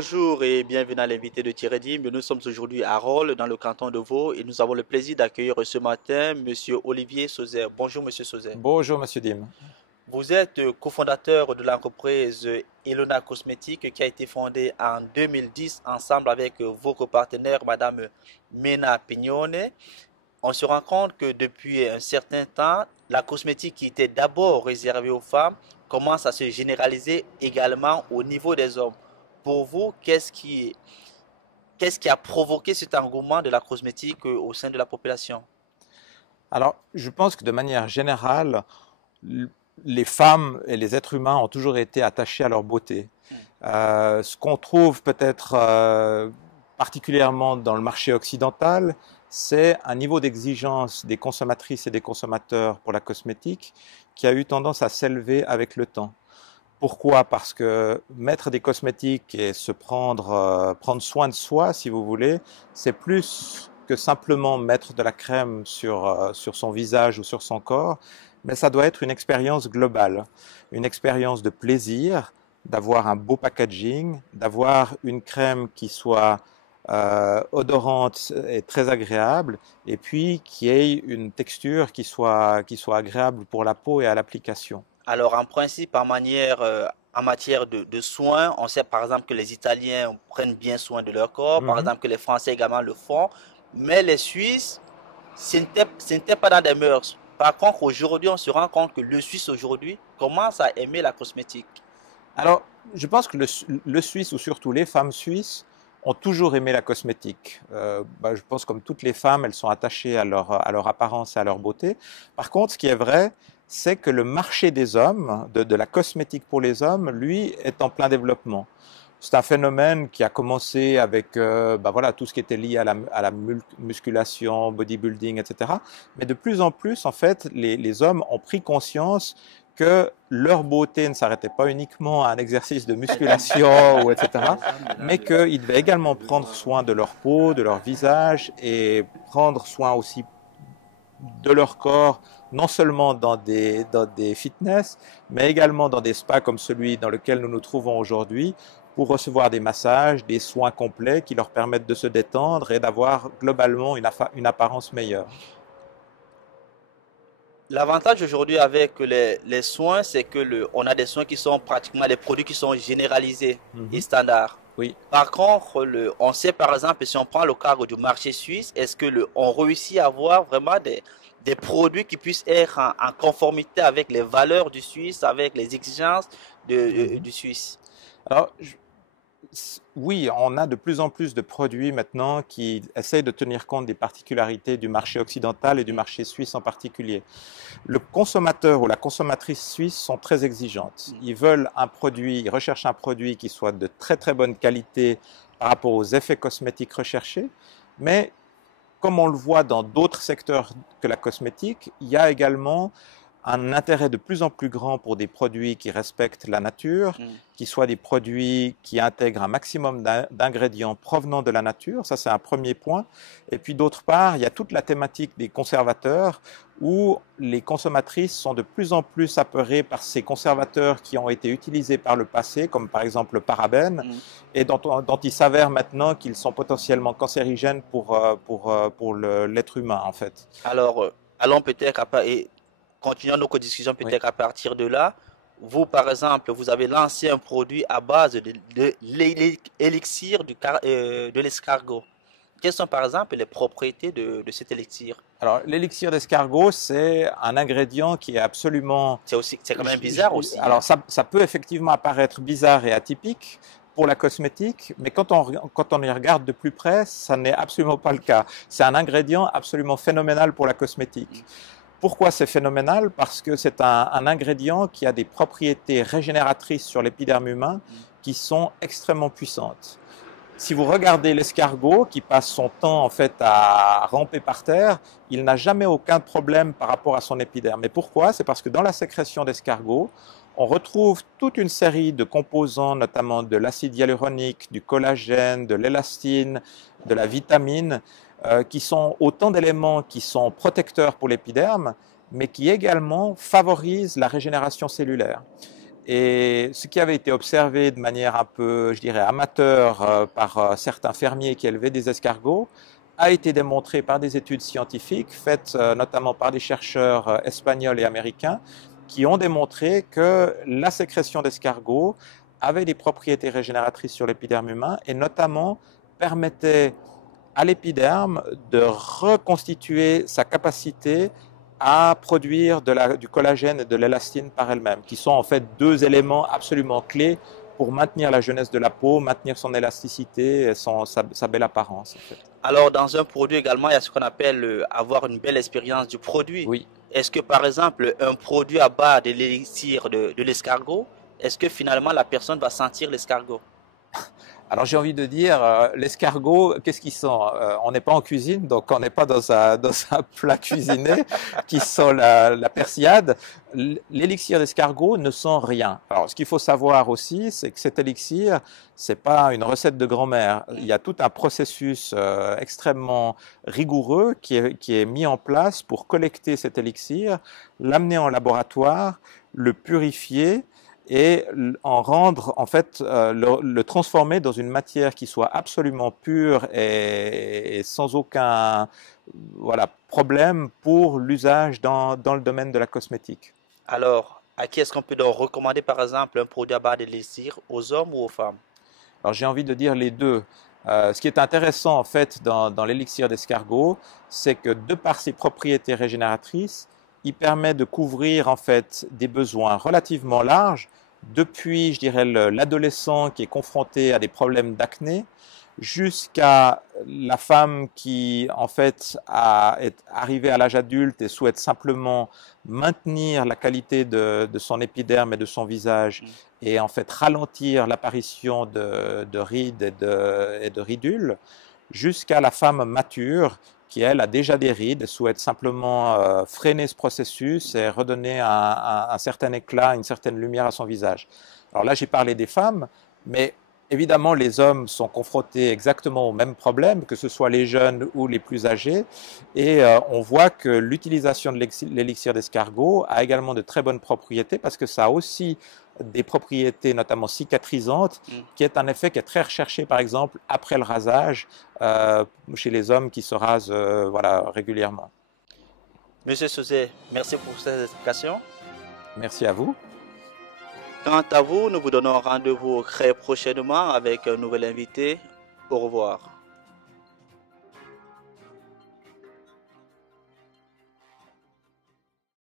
Bonjour et bienvenue à l'invité de Thierry Dim. Nous sommes aujourd'hui à Rolle, dans le canton de Vaud, et nous avons le plaisir d'accueillir ce matin Monsieur Olivier Sauzet. Bonjour Monsieur Sauzet. Bonjour Monsieur Dim. Vous êtes cofondateur de l'entreprise Elona Cosmétique qui a été fondée en 2010 ensemble avec vos copartenaires Madame Mena Pignone. On se rend compte que depuis un certain temps, la cosmétique qui était d'abord réservée aux femmes commence à se généraliser également au niveau des hommes. Pour vous, qu'est-ce qui a provoqué cet engouement de la cosmétique au sein de la population? Alors, je pense que de manière générale, l- les femmes et les êtres humains ont toujours été attachés à leur beauté. Ce qu'on trouve peut-être particulièrement dans le marché occidental, c'est un niveau d'exigence des consommatrices et des consommateurs pour la cosmétique qui a eu tendance à s'élever avec le temps. Pourquoi? Parce que mettre des cosmétiques et prendre soin de soi, si vous voulez, c'est plus que simplement mettre de la crème sur son visage ou sur son corps, mais ça doit être une expérience globale, une expérience de plaisir, d'avoir un beau packaging, d'avoir une crème qui soit odorante et très agréable, et puis qui ait une texture qui soit agréable pour la peau et à l'application. Alors, en principe, en matière de soins, on sait par exemple que les Italiens prennent bien soin de leur corps, par Mhm. exemple que les Français également le font, mais les Suisses, ce n'était pas dans des mœurs. Par contre, aujourd'hui, on se rend compte que le Suisse aujourd'hui commence à aimer la cosmétique. Alors, je pense que le Suisse, ou surtout les femmes suisses, ont toujours aimé la cosmétique. Je pense comme toutes les femmes, elles sont attachées à leur apparence et à leur beauté. Par contre, ce qui est vrai, c'est que le marché des hommes, de la cosmétique pour les hommes, lui, est en plein développement. C'est un phénomène qui a commencé avec voilà, tout ce qui était lié à la musculation, bodybuilding, etc. Mais de plus en plus, en fait, les hommes ont pris conscience que leur beauté ne s'arrêtait pas uniquement à un exercice de musculation, ou etc., mais qu'ils devaient également prendre soin de leur peau, de leur visage, et prendre soin aussi de leur corps, non seulement dans des fitness, mais également dans des spas comme celui dans lequel nous nous trouvons aujourd'hui, pour recevoir des massages, des soins complets qui leur permettent de se détendre et d'avoir globalement une apparence meilleure. L'avantage aujourd'hui avec les soins, c'est que on a des soins qui sont pratiquement des produits qui sont généralisés et Mhm. standards. Oui. Par contre, on sait par exemple, si on prend le cadre du marché suisse, est-ce que on réussit à avoir vraiment des produits qui puissent être en conformité avec les valeurs du Suisse, avec les exigences Mhm. du Suisse? Alors, oui, on a de plus en plus de produits maintenant qui essayent de tenir compte des particularités du marché occidental et du marché suisse en particulier. Le consommateur ou la consommatrice suisse sont très exigeantes. Ils veulent un produit, ils recherchent un produit qui soit de très très bonne qualité par rapport aux effets cosmétiques recherchés, mais comme on le voit dans d'autres secteurs que la cosmétique, il y a également un intérêt de plus en plus grand pour des produits qui respectent la nature, Mm. qui soient des produits qui intègrent un maximum d'ingrédients provenant de la nature. Ça, c'est un premier point. Et puis, d'autre part, il y a toute la thématique des conservateurs où les consommatrices sont de plus en plus apeurées par ces conservateurs qui ont été utilisés par le passé, comme par exemple le parabène, Mm. et dont il s'avère maintenant qu'ils sont potentiellement cancérigènes pour l'être humain, en fait. Alors, allons peut-être et continuons nos discussions Oui. peut-être à partir de là. Vous, par exemple, vous avez lancé un produit à base de l'élixir de l'escargot. Quelles sont, par exemple, les propriétés de cet élixir? Alors, l'élixir d'escargot, c'est un ingrédient qui est absolument... C'est quand même bizarre aussi, Alors, hein. ça peut effectivement apparaître bizarre et atypique pour la cosmétique, mais quand on y regarde de plus près, ça n'est absolument pas le cas. C'est un ingrédient absolument phénoménal pour la cosmétique. Pourquoi c'est phénoménal? Parce que c'est un ingrédient qui a des propriétés régénératrices sur l'épiderme humain qui sont extrêmement puissantes. Si vous regardez l'escargot qui passe son temps en fait à ramper par terre, il n'a jamais aucun problème par rapport à son épiderme. Et pourquoi? C'est parce que dans la sécrétion d'escargot, on retrouve toute une série de composants, notamment de l'acide hyaluronique, du collagène, de l'élastine, de la vitamine, qui sont autant d'éléments qui sont protecteurs pour l'épiderme, mais qui également favorisent la régénération cellulaire. Et ce qui avait été observé de manière un peu, je dirais, amateur par certains fermiers qui élevaient des escargots, a été démontré par des études scientifiques faites notamment par des chercheurs espagnols et américains qui ont démontré que la sécrétion d'escargots avait des propriétés régénératrices sur l'épiderme humain et notamment permettait à l'épiderme de reconstituer sa capacité à produire du collagène et de l'élastine par elle-même, qui sont en fait deux éléments absolument clés pour maintenir la jeunesse de la peau, maintenir son élasticité et sa belle apparence. En fait. Alors, dans un produit également, il y a ce qu'on appelle avoir une belle expérience du produit. Oui. Est-ce que, par exemple, un produit à base de l'élixir de l'escargot, est-ce que finalement la personne va sentir l'escargot? Alors j'ai envie de dire, l'escargot, qu'est-ce qu'il sent? On n'est pas en cuisine, donc on n'est pas dans un plat cuisiné qui sent la persillade. L'élixir d'escargot ne sent rien. Alors ce qu'il faut savoir aussi, c'est que cet élixir, c'est pas une recette de grand-mère. Il y a tout un processus extrêmement rigoureux qui est mis en place pour collecter cet élixir, l'amener en laboratoire, le purifier et en rendre, en fait, le transformer dans une matière qui soit absolument pure et sans aucun problème pour l'usage dans le domaine de la cosmétique. Alors, à qui est-ce qu'on peut donc recommander, par exemple, un produit à base d'élixir, aux hommes ou aux femmes? Alors, j'ai envie de dire les deux. Ce qui est intéressant, en fait, dans l'élixir d'escargot, c'est que de par ses propriétés régénératrices, il permet de couvrir en fait des besoins relativement larges, depuis, je dirais, l'adolescent qui est confronté à des problèmes d'acné, jusqu'à la femme qui, en fait, est arrivée à l'âge adulte et souhaite simplement maintenir la qualité de son épiderme et de son visage et en fait ralentir l'apparition de rides et de ridules, jusqu'à la femme mature qui, elle, a déjà des rides, souhaite simplement freiner ce processus et redonner un certain éclat, une certaine lumière à son visage. Alors là, j'ai parlé des femmes, mais évidemment, les hommes sont confrontés exactement au même problème, que ce soit les jeunes ou les plus âgés, et on voit que l'utilisation de l'élixir d'escargot a également de très bonnes propriétés, parce que ça a aussi des propriétés notamment cicatrisantes, qui est un effet qui est très recherché par exemple après le rasage chez les hommes qui se rasent régulièrement. Monsieur Sauzet, merci pour ces explications. Merci à vous. Quant à vous, nous vous donnons rendez-vous très prochainement avec un nouvel invité. Au revoir.